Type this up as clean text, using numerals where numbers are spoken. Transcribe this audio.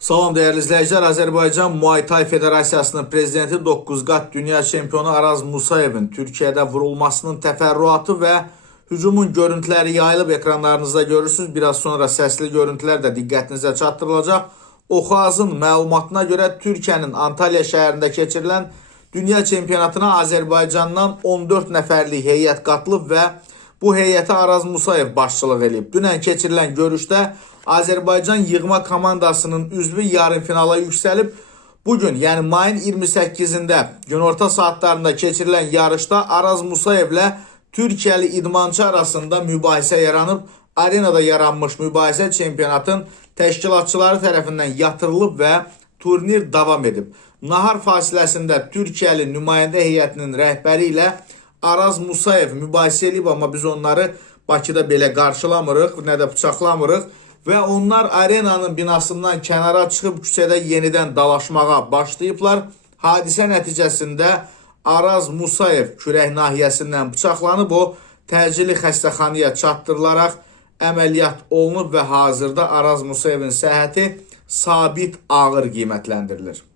Salam değerli izləyicilər, Azərbaycan Muay Thai Federasiyasının prezidenti 9 qat dünya çempionu Araz Musayevin Türkiyədə vurulmasının təfərrüatı və hücumun görüntüləri yayılıb ekranlarınızda görürsünüz. Biraz sonra səsli görüntülər də diqqətinizə çatdırılacaq. Oxazın məlumatına görə Türkiyənin Antalya şəhərində keçirilən dünya çempionatına Azərbaycandan 14 nəfərlik heyət qatılıb və bu heyətə Araz Musayev başçılıq edib. Dünən keçirilən görüşdə Azərbaycan yığma komandasının üzvü yarım finala yüksəlib. Bugün, yəni mayın 28-də günorta saatlarında keçirilən yarışda Araz Musayevlə Türkiyəli idmançı arasında mübahisə yaranıb. Arenada yaranmış mübahisə çempionatın təşkilatçıları tərəfindən yatırılıb və turnir davam edib. Nahar fasiləsində Türkiyəli nümayəndə heyətinin rəhbəri ilə Araz Musayev mübahisə edib, amma biz onları Bakıda belə qarşılamırıq, nə də bıçaqlamırıq. Və onlar arenanın binasından kənara çıxıb küçədə yenidən dalaşmağa başlayıblar. Hadisə nəticəsində Araz Musayev kürək nahiyəsindən bıçaqlanıb, o təcili xəstəxanaya çatdırılaraq əməliyyat olunub və hazırda Araz Musayevin səhhəti sabit ağır qiymətləndirilir.